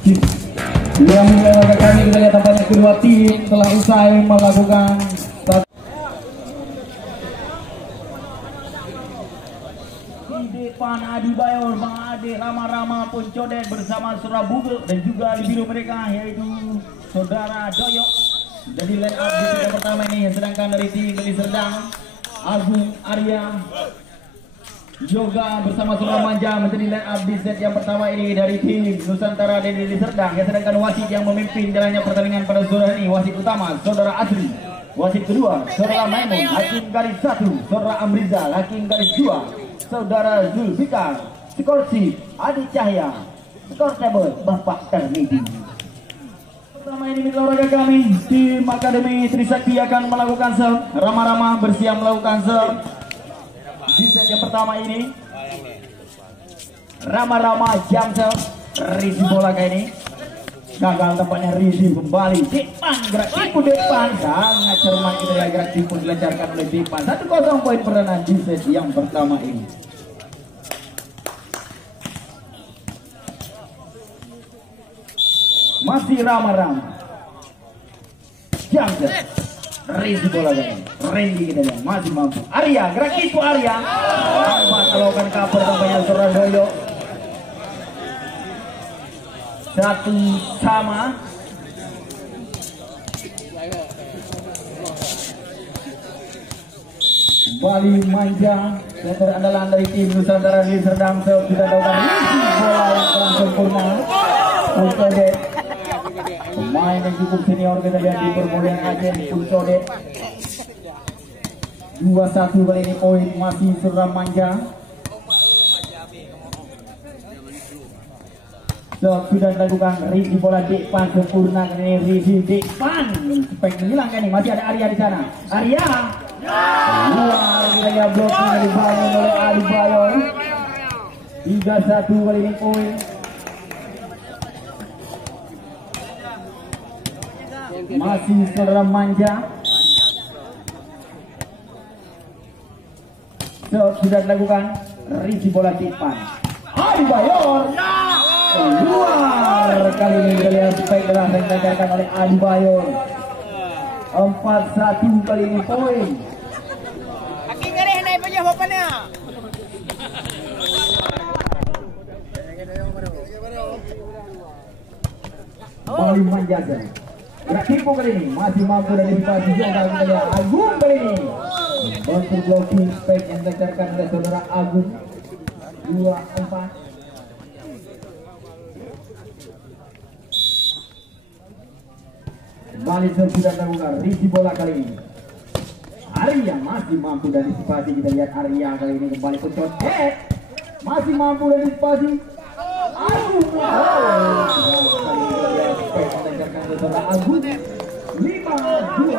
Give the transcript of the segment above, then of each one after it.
Yang menjaga kami kita lihat tampaknya kedua tim telah usai melakukan di depan Adi Bayor, Bang Ade, Rama Puncodet bersama Saudara Bugel dan juga di biru mereka yaitu Saudara Doyo. Jadi line up di set yang pertama ini, sedangkan dari tim Deli Serdang Agung Arya Yoga bersama Saudara Manja menjadi line up di set yang pertama ini dari tim Nusantara dan Deli Serdang. Yang sedangkan wasit yang memimpin jalannya pertandingan pada sore ini, wasit utama Saudara Asri, wasit kedua Saudara Maimun, hakim garis 1 Saudara Amrizal, hakim garis 2 Saudara Zulfikar, Skorsif Adi Cahya, skor table Bapak Termidi. Pertama ini mitra olahraga kami, tim Akademi Trisakti akan melakukan serve. Rama bersiap melakukan serve di set yang pertama ini. Rama jam serve, risi bola kali ini gagal, tempatnya risi kembali. Depan gerak tipu depan, sangat cermat kita lihat gerak tipu dilancarkan oleh depan. 1-0 poin peranan di set yang pertama ini. Masih Rama jam serve, risi bola kali ini. Randy kita lihat masih mampu. Arya gerak tipu Arya, melakukan cover tampaknya Saudara Doyo. 1-1. Kembali Manja, center andalan dari tim Nusantara di Serdang sudah dapat bola yang kurang sempurna. Puncode, pemain yang cukup senior kita lihat di Permulian Aceh, Puncode. 2-1 kali ini poin masih Saudara Manja. Sudah dilakukan risi bola depan sempurna ini, risi depan spek menghilangkan ini, masih ada Arya di sana. Arya luar wilayah blocking dibangun oleh Adi Bayor. 3-1 kali ini poin. Masih Saudara Manja. Sudah dilakukan risi bola depan Adi Bayor. Luar kali ini kita lihat spek telah dilancarkan oleh Adi Bayor. 4-1 kali ini poin. Aking ngeri naik punya bapaknya. Kembali menjaga. Tipu kali ini masih mampu dari situasi juga kita lihat Agung kali ini. Untuk blocking spek yang dilancarkan oleh Saudara Agung. 2-4. Kembali sudah dilakukan risi bola kali ini. Arya masih mampu dari situasi, kita lihat Arya kali ini kembali pencot. Masih mampu dari situasi. Agung. Agung 5-2.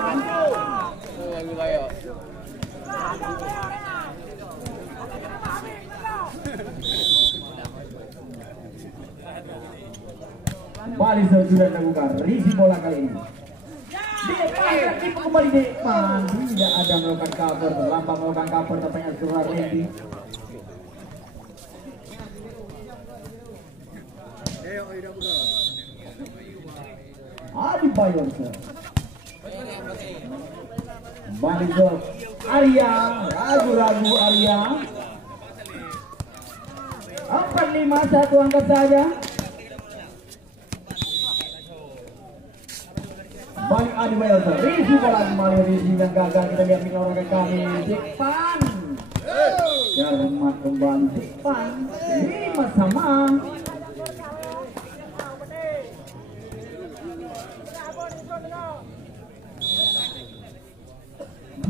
Kembali sudah dilakukan risi bola kali ini. Depan tipu kembali depan, tidak ada melakukan cover, terlambat melakukan cover tampaknya Saudara Randy. Adi Bayor kembali ke Arya, ragu-ragu Arya. 4-5-1 angkat saja. Balik Adi Bayor, risi bola kembali, risi yang gagal kita lihat mitra olahraga kami. Depan Jarmat kembali depan 5-sama.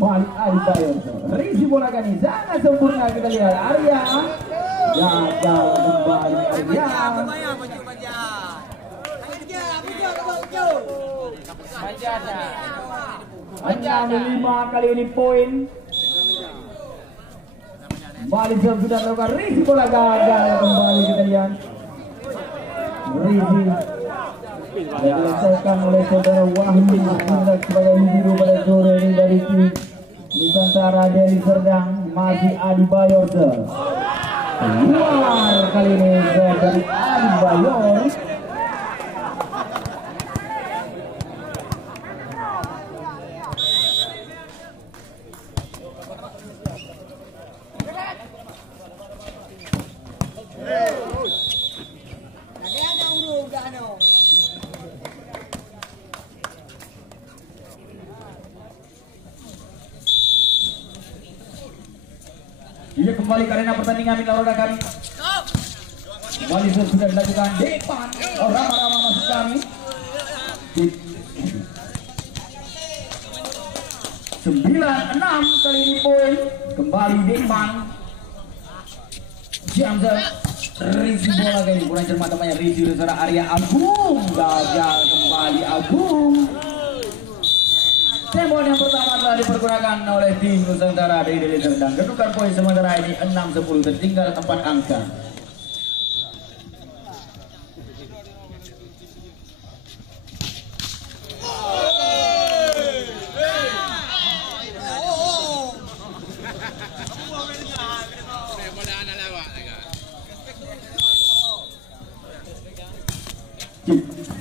Balik Adi Bayor, risi bola kali sangat sempurna kita lihat. Arya gagal kembali Arya. 65 kali ini poin. Kembali sudah dilakukan risi bola gagal kembali kita lihat. Risi dilakukan oleh Saudara Wahyu sebagai biru pada sore ini dari tim Nusantara Deli Serdang. Masih Adi Bayor luar kali ini dari Adi Bayor. kembali ke arena pertandingan Minalora kami. Kembali sudah dilakukan depan. Rama-Rama masuk kami. 9-6 kali ini poin. Kembali depan. Jamser. Risi bola kali ini. Kurang cermat namanya Risi Rusara Arya Agung. Gagal kembali Agung. Tembakan yang pertama telah dipergunakan oleh tim Nusantara dari Deli Serdang. Kedudukan poin sementara ini 6-10, tertinggal 4 angka.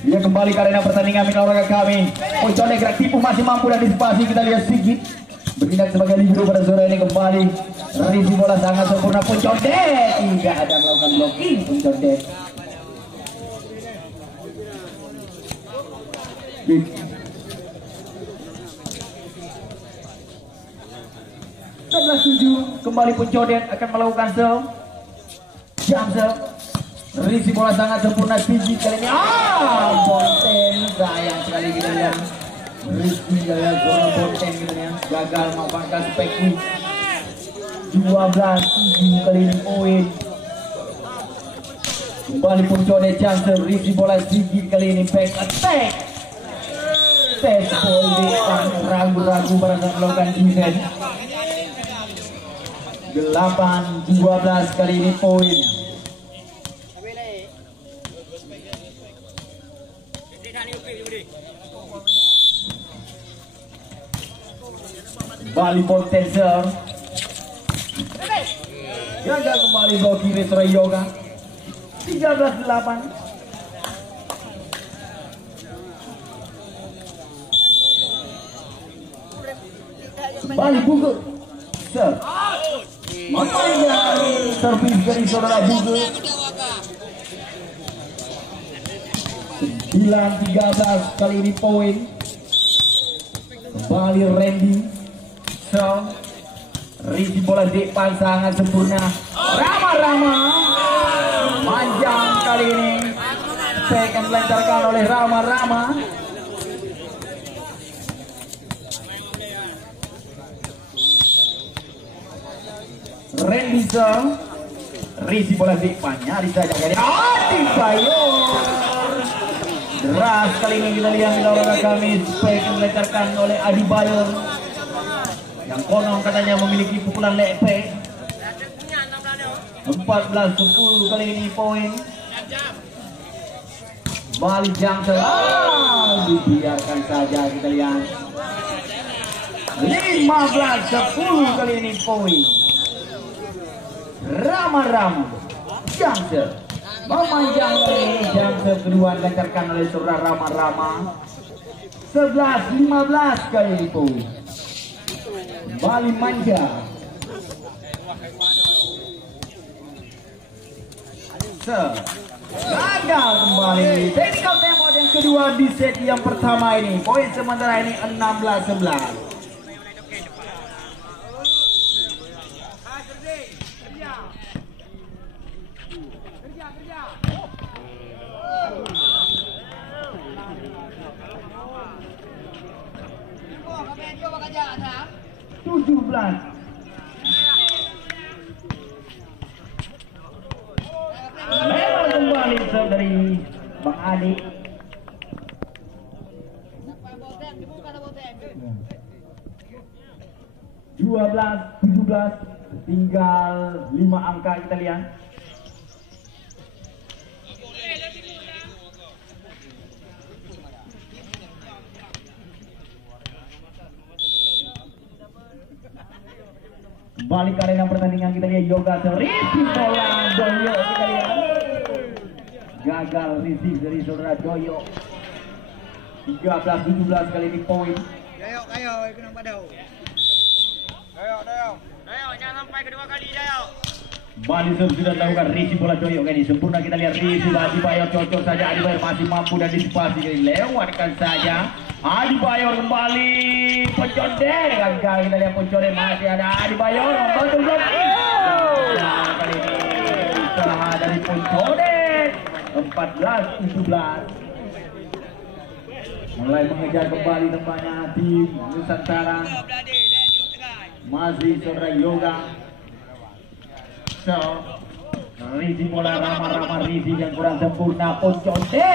Dia kembali ke arena pertandingan Minalora kami. Poconde gerak tipu masih mampu dan disipasi. Kita lihat Sigit bertindak sebagai libero pada sore ini. Kembali Risi bola sangat sempurna. Poconde tidak ada melakukan blocking. Poconde 11-7. Kembali Poconde akan melakukan serve. Jump serve. Risi bola sangat sempurna. Tinggi kali ini. Bonten sayang sekali kita lihat. Risi gaya bola Bonten kita lihat. Gagal memanfaatkan spekwi. 12-7 kali ini poin. Kembali Poconde Jansen. Risi bola tinggi kali ini. Back attack. Tes Poldi ragu-ragu pada saat melakukan defense. 8-12 kali ini poin. Bali Potenser gagal kembali Boki Retro Yoga. 13-8. Bali Bugur Ser Mamanya servis dari saudara Bugur. 9-13 kali ini poin. Kembali Randy. Risi bola depan sangat sempurna. Rama-Rama panjang kali ini. Akan dilancarkan oleh Rama-Rama. Randy Song. Risi bola depan nyaris saja kali ini. Dibayar. Deras kali ini kita lihat di lawan kami. Akan dilancarkan oleh Adibayor. Yang konon katanya memiliki pukulan lepe. 14-10 kali ini poin. Bali Jansen. Dibiarkan saja kita lihat. 15-10 kali ini poin. Rama-Rama Jansen memanjang kali ini. Jansen kedua dilancarkan oleh saudara Rama-Rama. 11-15 kali ini poin. Bali manja. Gagal kembali. Technical timeout yang kedua di set yang pertama ini. Poin sementara ini 16-11. Lewat kembali dari Bang Adi. Dua 17 tinggal 5 angka kita lihat. Balik ke arena pertandingan kita lihat. Yoga Risi bola Doyo kita lihat. Gagal receive dari saudara Doyo. 13-17 kali ini poin. Doyo ikut nampak Doyo. Doyo jangan sampai kedua kali Doyo. Bali sudah dilakukan. Risi bola Doyo kali ini sempurna kita lihat. Risi Adibayor cocok saja. Adibayor masih mampu dan disipasi kali lewatkan saja. Adibayor kembali, Poncode gagal, kita lihat Poncode masih ada Adibayor membantu bloking. Nah, kali ini usaha dari Poncode 14-17. Mulai mengejar kembali tempatnya tim Nusantara. Masih saudara Yoga. So, Rizi bola ramah-ramah Rizi yang kurang sempurna Poncode.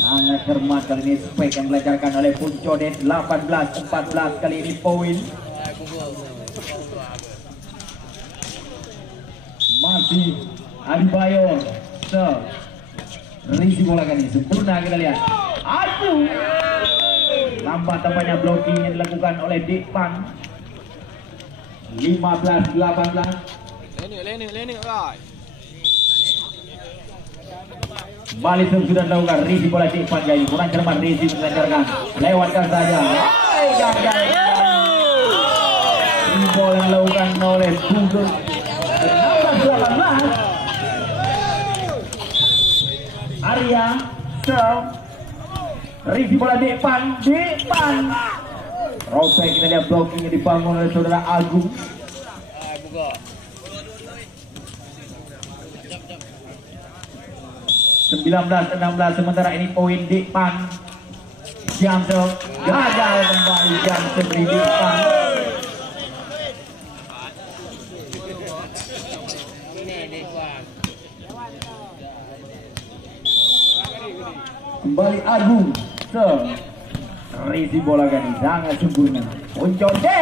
Sangat cermat kali ini spek yang dilancarkan oleh Poncode. 18-14 kali ini poin. Masih Adibayor. So, Rizi bola kali ini sempurna kita lihat. Aduh, lambat tampaknya blocking yang dilakukan oleh Dekpan. 15-18. Lening right. Balik sudah dilakukan Rizi bola Dekpan jadi kurang cermat Rizi melancarkan. Lewatkan saja. Gagal. Rizi bola yang dilakukan oleh Google. 16-18. Arya, Rizi bola Dekpan. Robek kita lihat blocking yang dibangun oleh saudara Agung. 19-16 sementara ini poin Dekpan. Jamsel gagal kembali Jamsel dari Dekpan. Kembali Agung. Rizi bola gani sangat sempurna. Poncode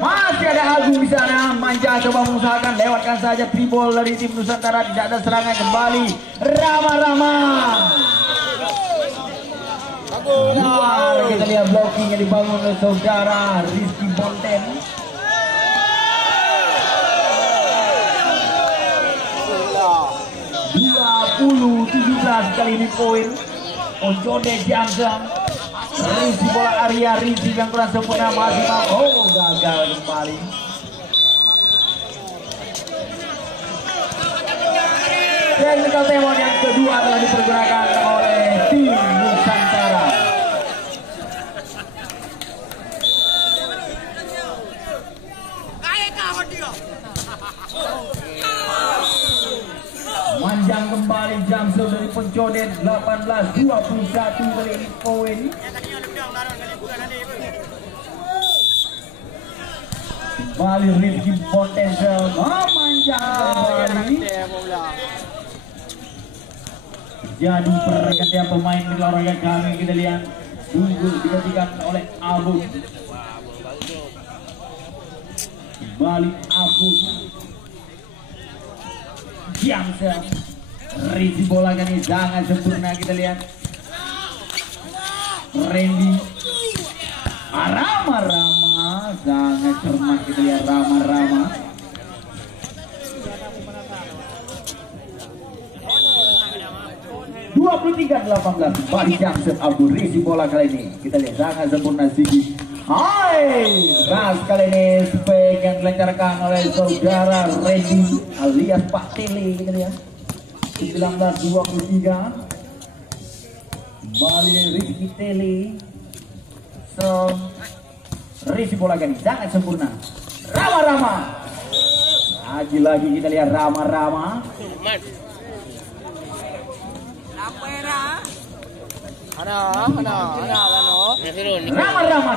masih ada Agung di sana. Manja coba mengusahakan lewatkan saja tribol dari tim Nusantara. Tidak ada serangan kembali. Rama. Nah, kita lihat blocking yang dibangun oleh saudara Rizky Bonten. Kali ini poin Poncode Jamsel. Rizi bola Arya, Rizi yang kurang sempurna masih mau. Oh, gagal kembali. Technical timeout yang kedua telah dipergunakan oleh tim Nusantara. Manjang kembali Jamsel dari Poncode. 18-21 kali ini poin. Kembali Rizky Potensel memanjang kembali. Jadi pergantian pemain di olahraga kami kita lihat tunggu digantikan oleh Abu. Balik Abu. Jamsel. Rizi bola kali sangat sempurna kita lihat. Randy. Rama sangat cermat kita lihat Rama. (23-18) balik Jamsel Abu. Rizi bola kali ini kita lihat sangat sempurna Sigi. Ras kali ini spek yang dilancarkan oleh saudara Randy alias Pak Tele kita lihat. 19-23 balik Rizky Tele. Rizi bola gani sangat sempurna. Rama. Lagi kita lihat Rama. Rama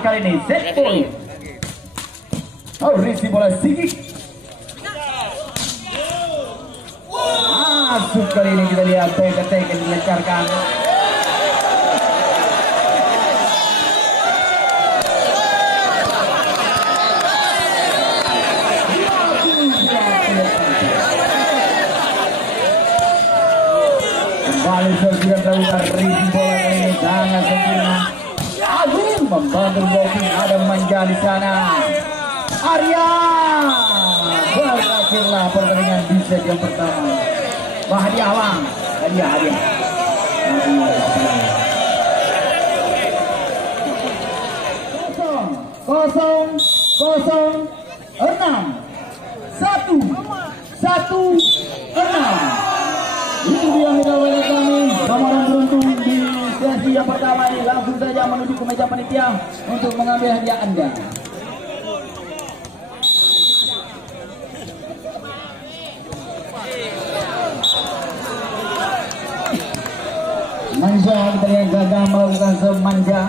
kali ini set point. Oh, Rizi bola Sigi. Masuk kali ini kita lihat tek yang dilancarkan. Kembali sudah terlalu Rizi bola ini sangat sempurna. Agung membantu blocking, ada Manja di sana. Arya berakhirlah pertandingan di set yang pertama. Hadiah Alang, hadiah. 0-0-6-1-1-6. Itu dia hidupnya kami. Kamaran beruntung di sesi sesi yang pertama ini langsung saja menuju ke meja panitia untuk mengambil hadiah Anda. Manja, kita lihat gagal melakukan semanja.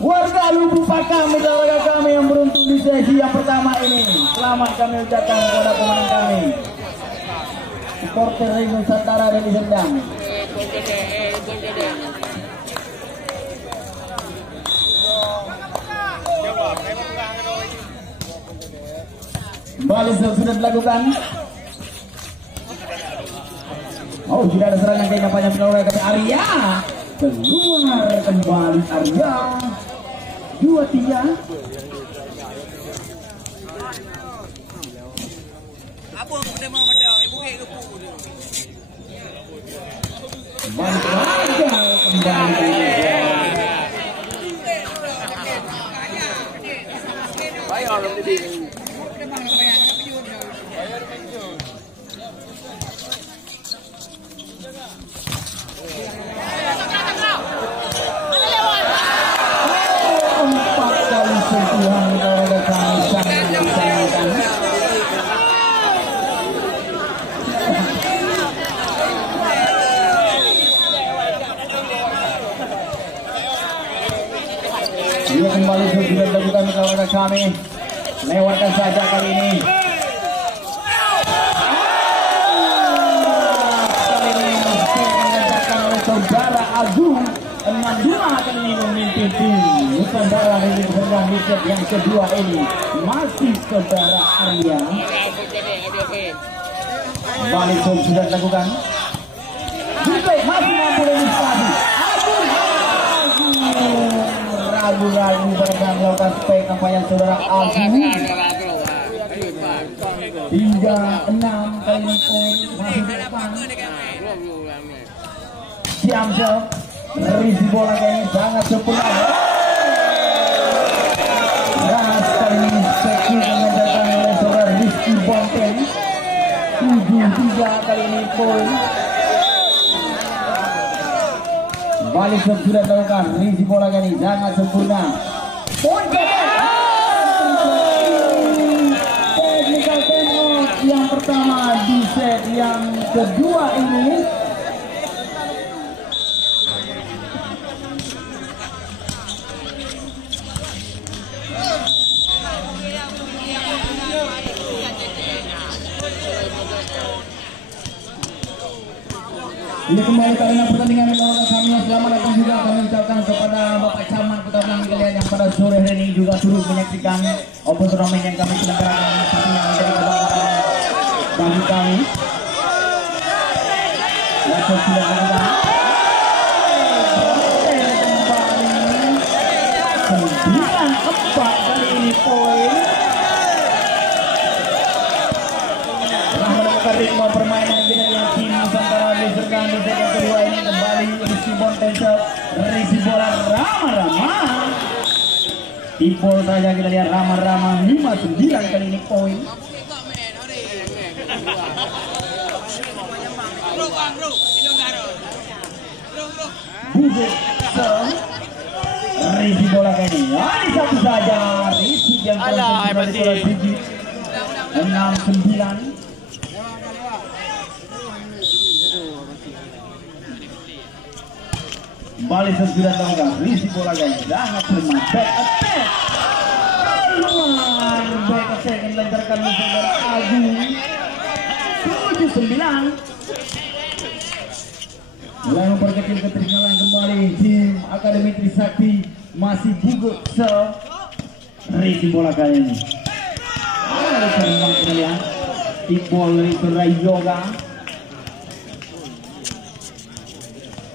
Warga Lubuk Pakam, warga kami yang beruntung di sesi yang pertama ini. Selamat kami ucapkan kepada pemenang kami. Supporter dari Nusantara dan di Serdang. Kembali sudah dilakukan. Oh, tidak ada serangan kayaknya banyak penolak dari Arya. Keluar kembali Arya. 2-3. Apa benda mau ada? Ibu ke kepu dia. Kembali kembali. Bayar lebih. Kembali sudah dilakukan oleh kami, lewatkan saja kali ini. Kali ini dilakukan oleh Saudara Agung 6-2 kali ini memimpin tim Nusantara dari Serdang di set yang kedua ini. Masih Saudara Arya. Kembali sudah dilakukan. Juga masih mampu registrasi. Ragu-ragu pada melakukan spek kampanye Saudara Agung. 3-6 kali ini poin masih di depan. Siamsel risi bola kali ini sangat sempurna. Ras kali ini spekul mengajarkan oleh Saudara Rizky Bonten. 7-3 kali ini poin. Balik sudah dilakukan, risi bola kali sangat sempurna. Poin technical timeout yang pertama di set yang kedua ini. Ini kembali karena pertandingan melawan kami yang selamat datang juga kami ucapkan kepada Bapak Camat Kota Blang kalian yang pada sore hari ini juga turut menyaksikan open turnamen yang kami selenggarakan pastinya menjadi kebanggaan bagi kami. Langsung sudah dilakukan. Kembali 9-4 kali ini poin. Telah menemukan ritme permainan dengan tim Nusantara di Serdang di set yang kedua ini. Kembali Rizky Bonten, risi bola Rama-Rama. Tipol saja kita lihat Rama-Rama 5-9 kali ini poin. Bubuk risi bola kali ini. Ini satu saja. Risi yang konsentrasi Sigit 6-9. Kembali sesudah tangga, risi bola guys, sangat lemah. Back attack, keluar back attack yang dilancarkan oleh Saudara Agung. 7-9. Mulai memperkecil ketertinggalan kembali tim Akademi Trisakti masih gugup risi bola kali ini. Ada terbang kalian, Tipol dari Saudara Yoga.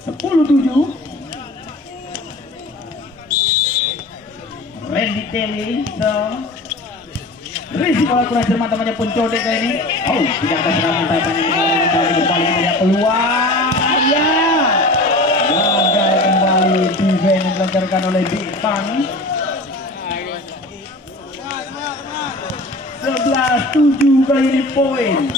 10-7. Randy Telly. Risiko kurang cermat namanya pun codek kali ini. Oh, tidak ada serangan sayap ini kembali peluang. Ya. Gagal kembali defense yang dilancarkan oleh Dipang. 11-7 kali ini poin.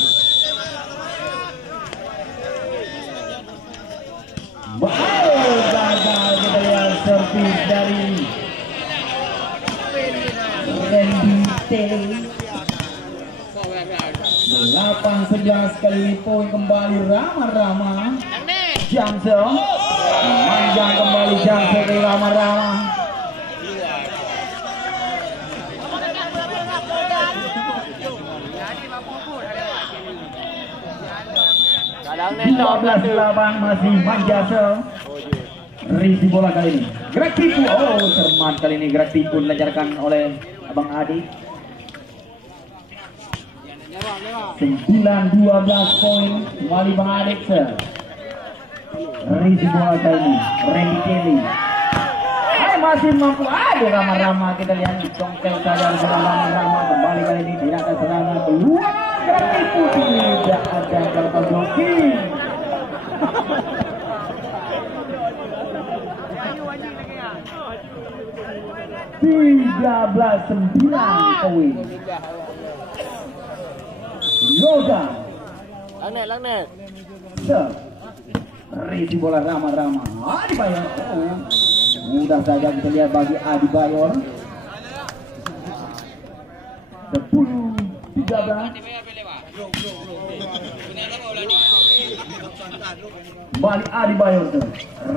Wow, gagal kita lihat servis dari Randy Telly. 8-11 kali ini poin kembali Rama-Rama. Jamsel panjang kembali Jamsel dari Rama-Rama. Kadang 12-8 masih Manjasel. Risi bola kali ini. Gerak tipu. Oh, cermat kali ini gerak tipu dilancarkan oleh Abang Adi. 9-12 poin kembali Bang Adik. Risi bola kali ini Randy Kelly. Masih mampu. Aduh, Rama-Rama kita lihat congkel saja Rama-Rama kembali kali ini tidak ada serangan keluar. Gerak tipu tidak ada gagal blocking. 13-9 poin. Yoga. Langnet. Risi bola Rama-Rama. Adi Bayor. Oh, mudah saja kita lihat bagi Adi Bayor. 10-13. Balik Adi Bayor tuh.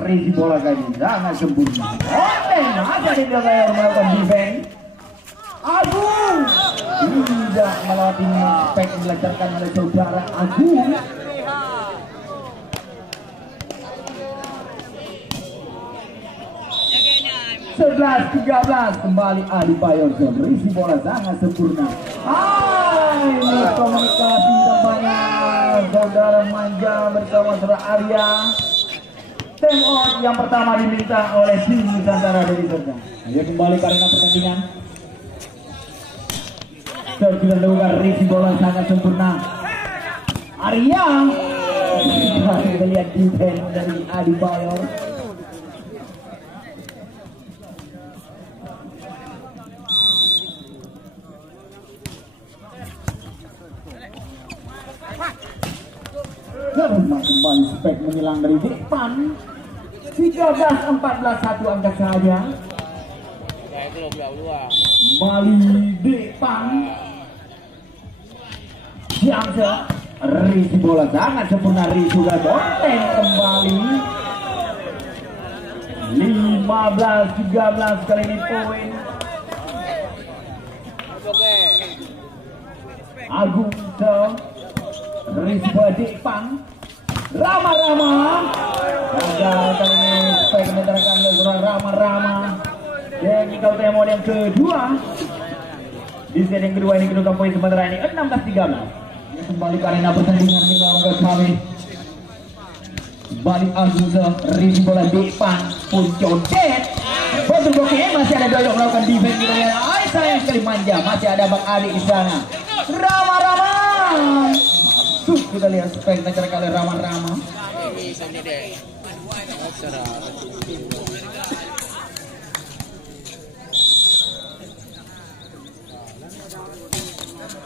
Risi bola kali sangat sempurna. Oke, masih ada Adi Bayor melakukan defense. Agung tidak melewati spek dilancarkan oleh saudara Agung. 11-13 kembali Adi Bayor. Risi bola sangat sempurna. Ini komunikasi tampaknya saudara Manja bersama saudara Arya. Time out yang pertama diminta oleh tim Nusantara dari Serda. Ayo kembali ke arena pertandingan. Sudah dilakukan risi bola sangat sempurna. Arya. Kita lihat defense dari Adi Bayor. Kembali spek menyilang dari depan. 13-14 satu angka saja. Kembali depan. Jamsel. Risi bola sangat sempurna. Risi sudah konten kembali. 15-13 kali ini poin. Agung Sel. Risi bola depan. Rama-Rama. Gagal kali ini spek menerangkan oleh Rama-Rama. Dan kau temo yang kedua. Di set yang kedua ini kedudukan poin sementara ini 16-13. Kembali ke arena pertandingan Minor kami. Balik Agusa, risi bola depan, Puncodet. Betul blocking, masih ada Doyok melakukan defense kita lihat. Sayang sekali Manja, masih ada Bang Adi di sana. Rama-Rama. Kita lihat spek dilancarkan oleh Rama-Rama.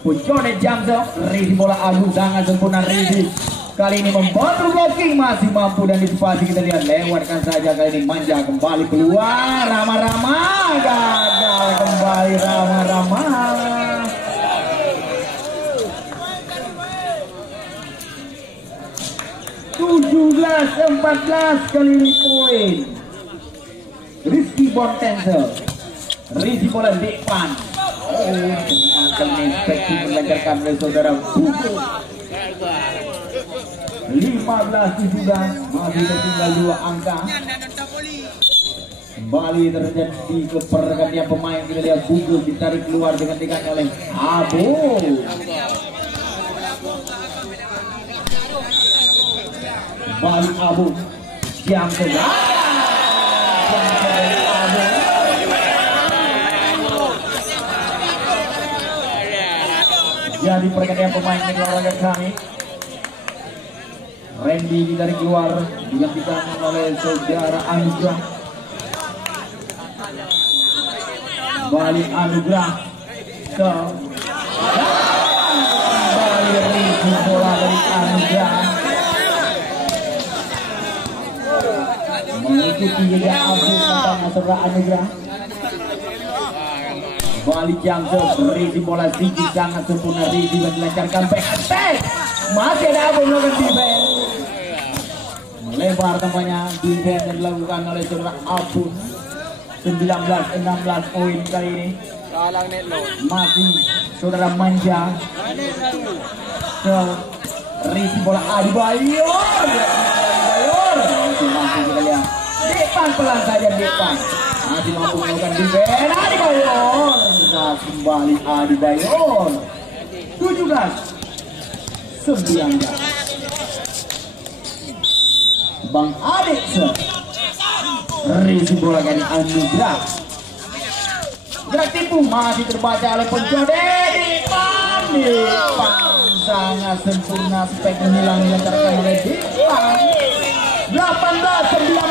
Puncodet Jamsel, risi bola Agung sangat sempurna. Risi kali ini membantu blocking, masih mampu dan disipasi kita lihat lewatkan saja kali ini. Manja kembali keluar. Rama-Rama gagal kembali. Rama-Rama 17-14 kali ini poin. Rizky Bontensel, risi bola depan. Kali ini inspeksi melancarkan oleh saudara Buku. 15-17 masih tertinggal 2 angka. Kembali terjadi kepergantian pemain. Kita lihat Buku ditarik keluar digantikan oleh Abu. Balik Abu. Jam kedua. di pergantian pemain olahraga kami. Randy dari keluar digantikan oleh saudara Anugrah. Balik Anugrah ke balik bola dari Anugrah mengikuti juga Abu tentang saudara Anugrah. Balik yang berisi bola tinggi sangat sempurna. Rizi melancarkan back attack. Masih ada Abu melakukan defense. Melebar tampaknya defense yang dilakukan oleh saudara Abu. 19-16 poin kali ini. Masih saudara Manja ke Rizi bola Adibayor. Masih kita lihat depan pelan saja depan. Masih mampu melakukan defense. Adibayor kembali Adibayor. 17-19. Bang Adik Rizi bola dari Anugrah. Gerak tipu masih terbaca oleh Pencode. Depan sangat sempurna spek menghilang dilancarkan oleh Depan. 18-19.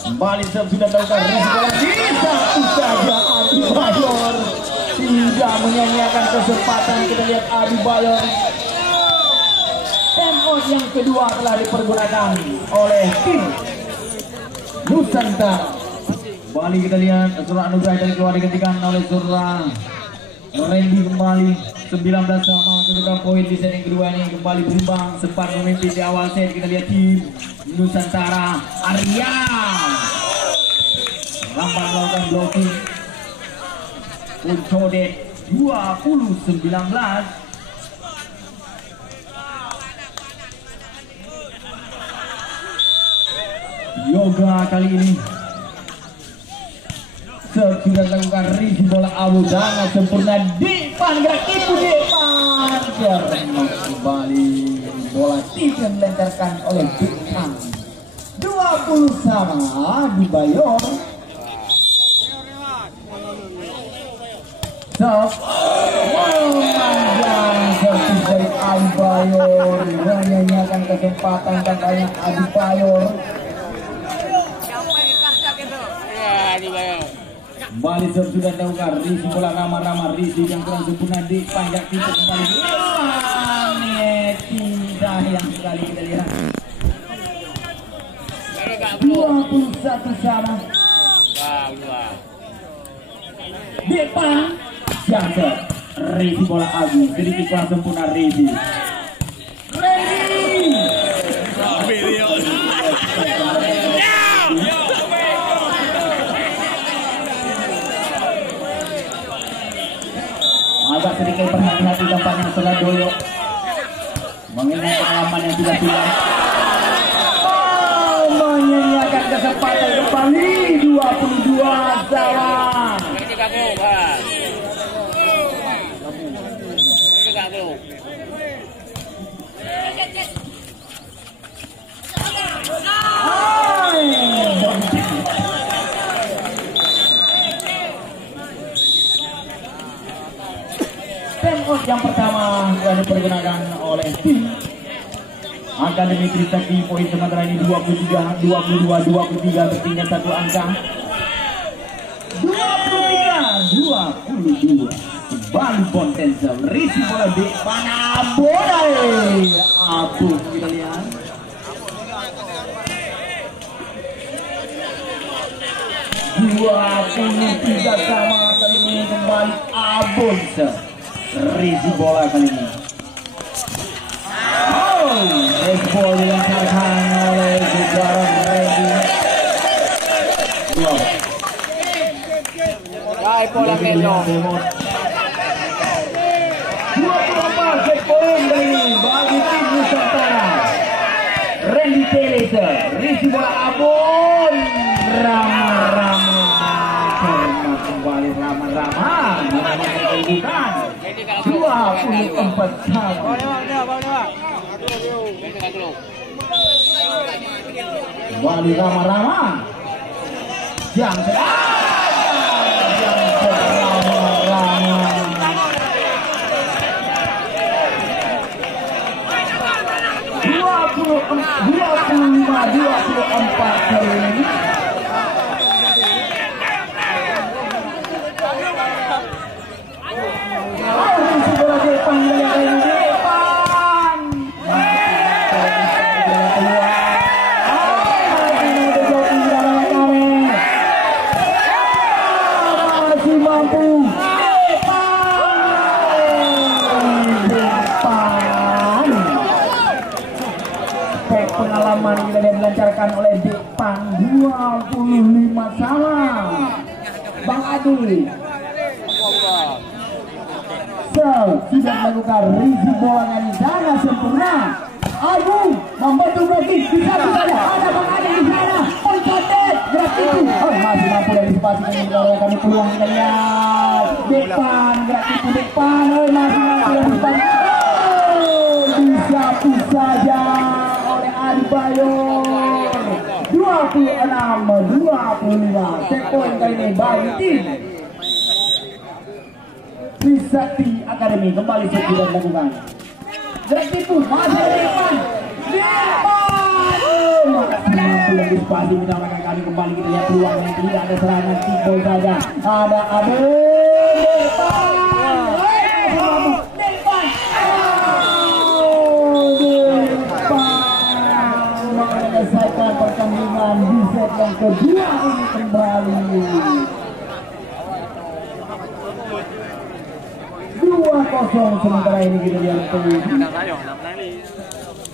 Kembali sudah dilakukan Rizi bola bisa saja Adibayor tidak menyanyiakan kesempatan. Kita lihat Adibayor. Timeout yang kedua telah dipergunakan oleh tim Nusantara. Kembali kita lihat saudara Anugrah dari keluar digantikan oleh saudara Randy kembali 19 sama kedudukan poin di set yang kedua ini kembali berimbang sempat memimpin di awal set. Kita lihat tim Nusantara Arya lambat melakukan blocking. Pencode 20-19. Yoga kali ini sudah dilakukan Rizi bola Abu sangat sempurna. Depan gerak tipu Depan kembali bola tidak dilancarkan oleh Depan. 20 sama Adibayor. Memanjang servis dari Adibayor menyanyiakan kesempatan tampaknya Adibayor. Kembali sudah dilakukan Rizi bola ramah-ramah. Rizi yang kurang sempurna di panjang tipu kembali. Tidak yang sekali kita lihat 21 sama. Depan Janser Rizi bola Agung sedikit kurang sempurna. Rizi agak sedikit berhati-hati tampaknya setelah Doyo mengingat pengalaman yang sudah hilang. Menyanyiakan kesempatan kembali 22 sama. Timeout yang pertama yang dipergunakan oleh tim Akademi Trisakti. Poin sementara ini 23, 22, 23 bertingkat satu angka. 23-22. Bali Potensial Rizi bola depan Abu kita lihat. Dua 23 sama kali ini kembali Abon. Rizi bola kali ini. Respon dilancarkan oleh saudara Randy. Pola Melo. 24 set poin dari bagi tim Nusantara. Randy Teleser, Rizi bola Abon. Ramah-ramah kembali ramah-ramah. Bukan 24 sama. Kembali ramah-ramah. Yang kali ini. Pengalaman yang dilancarkan oleh Depan 25 salah. Bang Adi sudah melakukan risi bolanya di sana sempurna. Agung membantu lagi, bisa ada Bang Adi di sana. Pencotet gerak itu masih mampu dari spasi dengan kami peluang kita lihat. Depan gerak itu Depan masih mampu dari spasi. Bisa saja Bayo 26-25 set point kali ini bagi tim Trisakti Academy. Kembali set tidak dilakukan. Gerak tipu masih Depan antisipasi menyamakan kali kembali. Kita lihat peluang yang tidak ada serangan tipu saja. Ada selesaikan pertandingan di set yang kedua ini kembali 2-0. Sementara ini kita lihat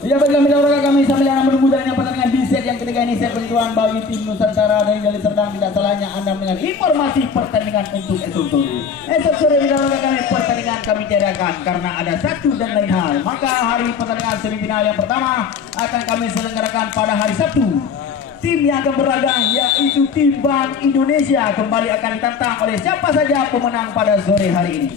ya, baiklah mitra kami sambil menunggu adanya pertandingan di set yang ketiga ini, set penentuan bagi tim Nusantara dari Deli Serdang. Tidak salahnya Anda mendengar informasi pertandingan untuk esok sore. Esok sore mitra kami pertandingan kami tiadakan karena ada satu dan lain hal. Maka hari pertandingan semifinal yang pertama akan kami selenggarakan pada hari Sabtu. Tim yang akan berlaga yaitu tim Bank Indonesia kembali akan ditantang oleh siapa saja pemenang pada sore hari ini.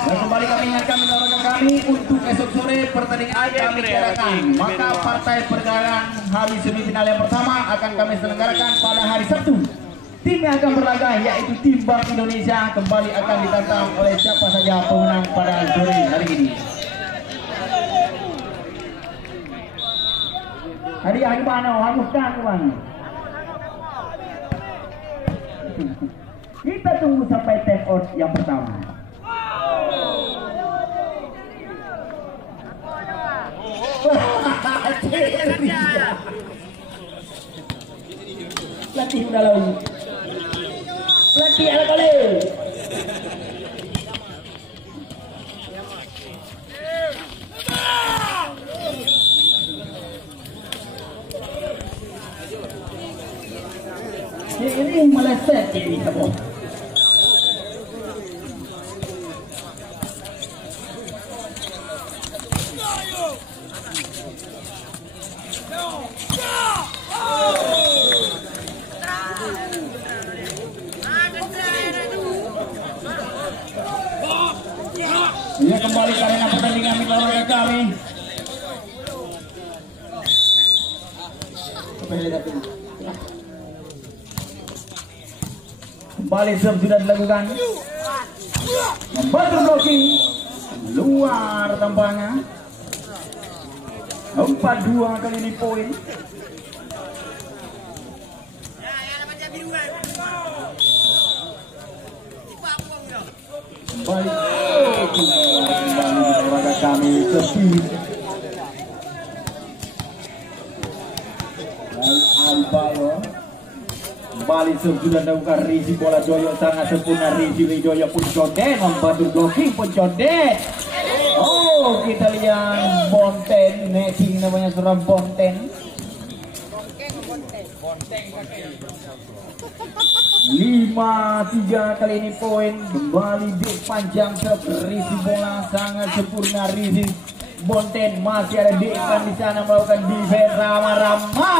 Dan kembali kami ingatkan rekan kami untuk esok sore pertandingan kami tiadakan. Maka partai pergerakan hari semifinal yang pertama akan kami selenggarakan pada hari Sabtu. Tim yang akan berlaga yaitu tim Bank Indonesia kembali akan ditantang oleh siapa saja pemenang pada sore hari ini. Hadiah gimana? Hanguskan kemana? Kita tunggu sampai take out yang pertama. Pelatih udah lalu. Pelatih ala kali. Ini meleset ini kamu. Dia kembali ke arena pertandingan mitra kami. Kembali serve sudah dilakukan. Membantu blocking luar tampaknya. 4-2 kali ini poin. Kembali olahraga kami sepi. Albayo kembali sudah dilakukan Rizi bola Joyo sangat sempurna. Rizi Wijoyo pun codet membantu blocking pun codet. Oh, kita lihat Bonten matching namanya seorang Bonten. 5-3 kali ini poin. Kembali di panjang Rizi bola sangat sempurna. Rizi Bonten masih ada Dekan di sana melakukan defense Rama-Rama.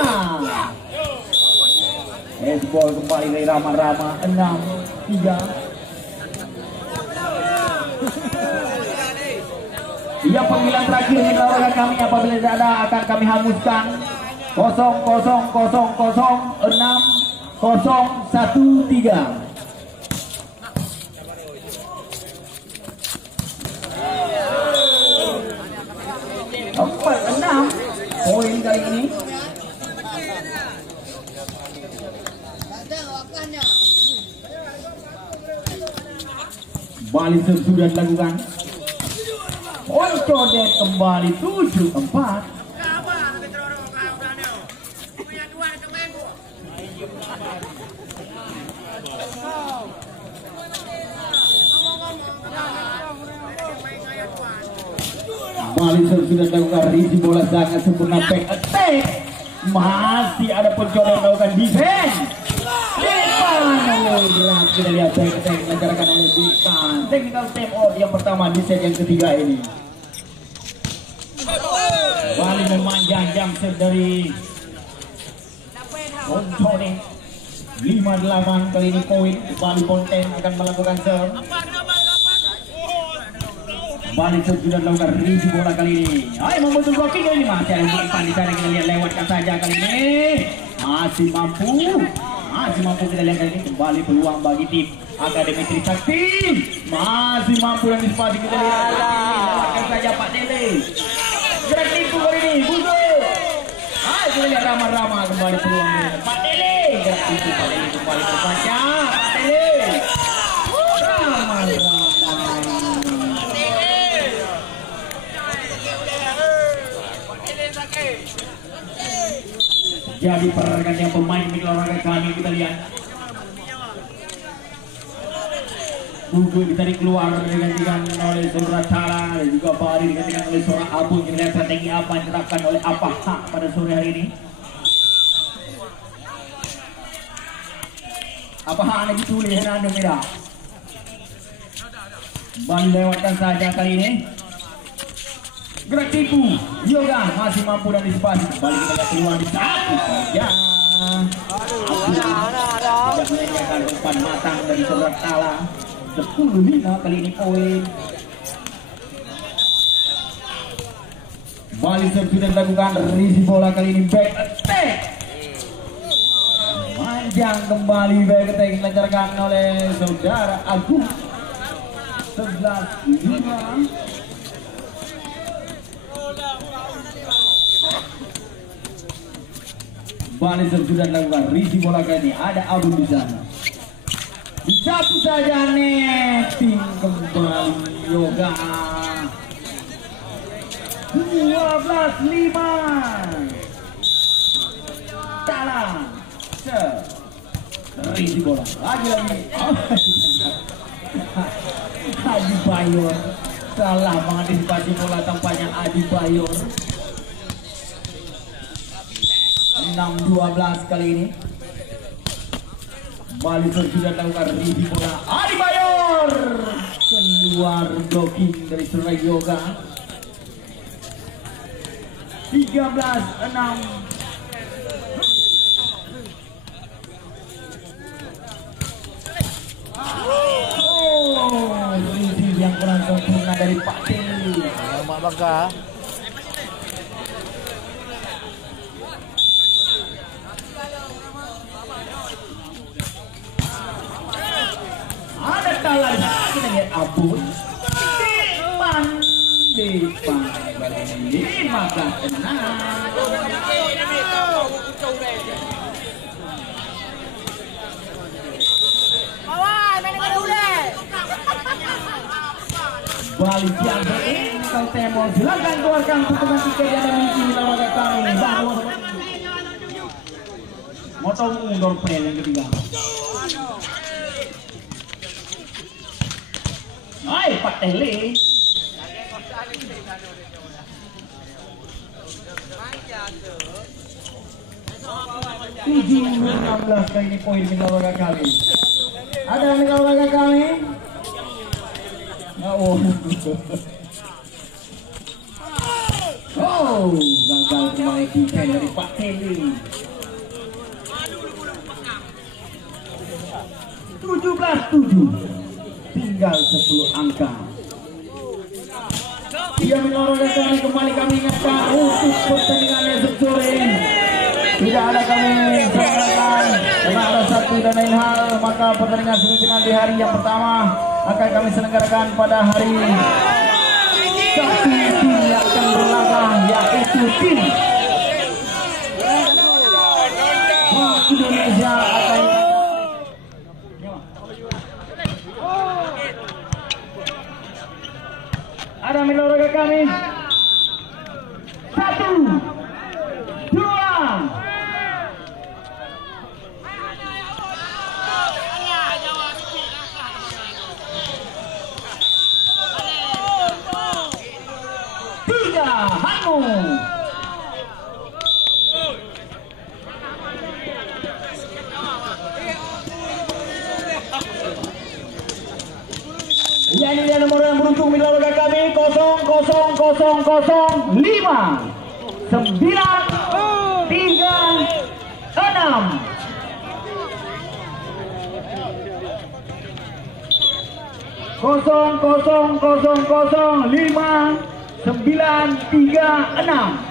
Esbol kembali dari Rama-Rama 6-3. Ia panggilan terakhir mitra kami apabila tidak ada akan kami hanguskan. 0-0-0-0-6-0-1-3. 4-6 poin kali ini. Balik sudah dilakukan. Poin codet kembali 7-4. Balik sudah dilakukan. Risi bola sangat sempurna, back attack. Masih ada pencoba yang melakukan defense. Kita lihat back attack dilancarkan oleh Bikan. Technical time out yang pertama di set yang ketiga ini. Balik memanjang jump set dari Pontone. 5-8 kali ini poin. Bali Ponten akan melakukan serve. Balik sudah dilakukan. Risi bola kali ini. Ayo membentuk blocking kali ini. Masih ada umpan di sana, kita lihat lewatkan saja kali ini. Masih mampu kita lihat kali ini. Kembali peluang bagi tim Akademi Trisakti. Masih mampu dan dispasi, kita lihat lewatkan saja Pak Dele. Gerak tipu kali ini. Butuh. Kita lihat ramah-ramah kembali peluang ini. Pak Dele. Gerak tipu Pak Dele kembali terbaca. Pak Dele. Ramah-ramah. Jadi pergerakan yang pemain di olahraga kami, kita lihat Buku ditarik keluar digantikan oleh Saudara Tala dan juga Bari digantikan oleh seorang Abu. Kita lihat strategi apa yang diterapkan oleh Apaha pada sore hari ini. Apaha lagi tulis Hernando Mira. Bali lewatkan saja kali ini. Gerak tipu, Yoga masih mampu dan disipasi. Balik kita lihat keluar di satu saja. Tidak menyediakan umpan matang dari Saudara Tala. 10-5 kali ini poin. Balik sudah dilakukan. Risi bola kali ini back attack. Panjang kembali back attack dilancarkan oleh Saudara Agung. 11-5. Balik sudah dilakukan. Risi bola kali ini ada Abu di sana. Disapu saja netting kembali Yoga. 12-5. Talang risi bola lagi-lagi. Adi Bayor salah mengantisipasi bola, tampaknya Adi Bayor. 6-12 kali ini. Balik sudah dilakukan. Risi bola Adi Bayor keluar blocking dari Saudara Yoga. 13-6. Risi yang kurang sempurna dari Pak Teli. Mak Bakar. Ada Talang, kita lihat Abu Depan 15-6. Balik yang kau temo, silakan keluarkan potongan tiket yang ada di olahraga kami. Motong undur play yang ketiga. Hai Pak Tele. Tujuh 16 kali ini poin olahraga kami. Ada olahraga kami. Oh, gagal kembali defense dari Pak Tele. 17-7. Tinggal 10 angka. Dia menolak kami, kembali kami ingatkan untuk pertandingan esok sore. Tidak ada kami serahkan karena ada satu dan lain hal, maka pertandingan semifinal di hari yang pertama akan kami selenggarakan pada hari Sabtu yang akan berlaga. satu tim. Indonesia akan ada mitra olahraga kami. 1, 2. Hangu. Ya, ini dia nomor yang beruntung mitra olahraga kami 000005 9 3 6 000005 936.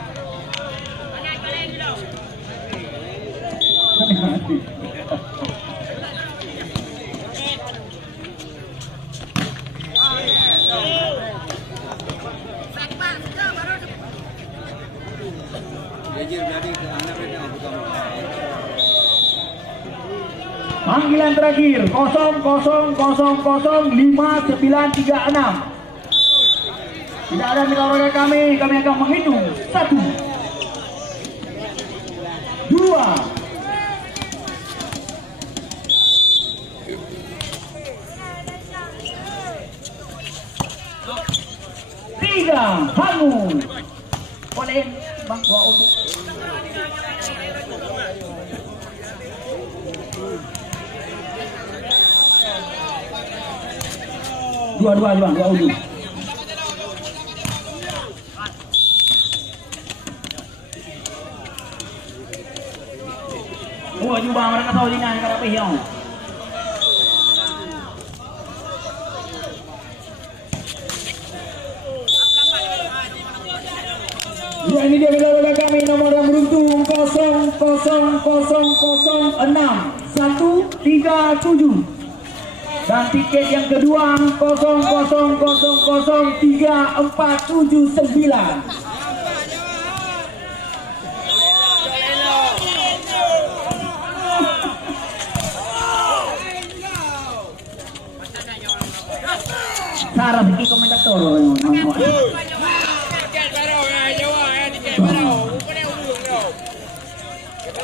Panggilan terakhir 00005936. Tidak ada mitra olahraga kami akan menghitung 1, 2, 3. Hangu. Boleh bang dua untuk. Dua untuk. Ủa chú bà mà nó thôi đi này các bạn hiểu. Ya, ini dia mitra olahraga kami nomor yang beruntung 00006137 dan tiket yang kedua 00003479. Sarap iki komentator.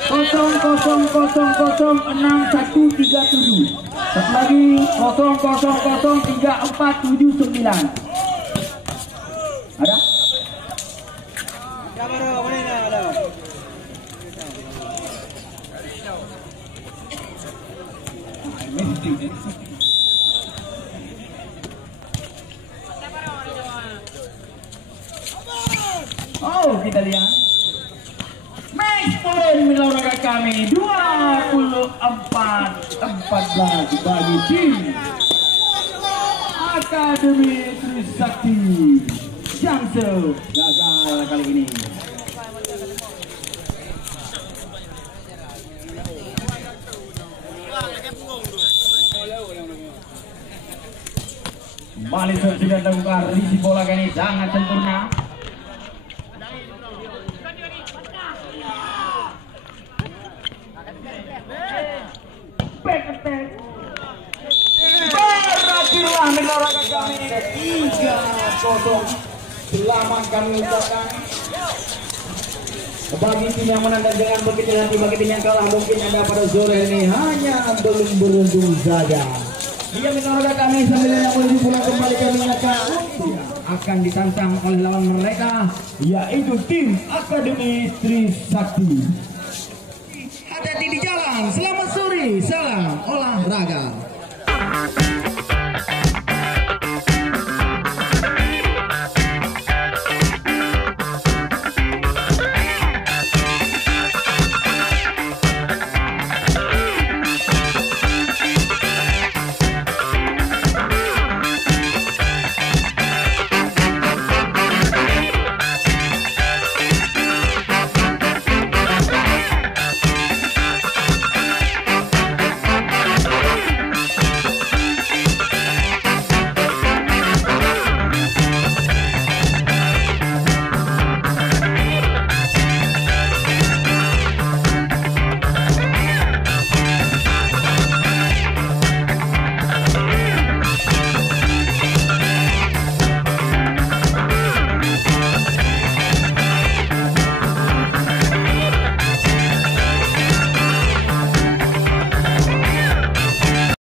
00006137. Satu lagi 00003479. Ada? Oh, kita lihat. Match point mitra olahraga kami 24-14 bagi tim Akademi Trisakti. Jangsel gagal kali ini. Kembali sudah dilakukan risi bola kali ini sangat sempurna. Back attack. Berakhirlah mitra olahraga kami 3-0. Selamat kami ucapkan bagi tim yang menang, dan jangan berkecil hati bagi tim yang kalah. Mungkin ada pada sore ini hanya belum beruntung saja. Dia mitra olahraga kami sambil yang menuju pulang kembali kami akan ditantang oleh lawan mereka, yaitu tim Akademi Trisakti. Hati-hati di jalan. Selamat sore, salam olahraga.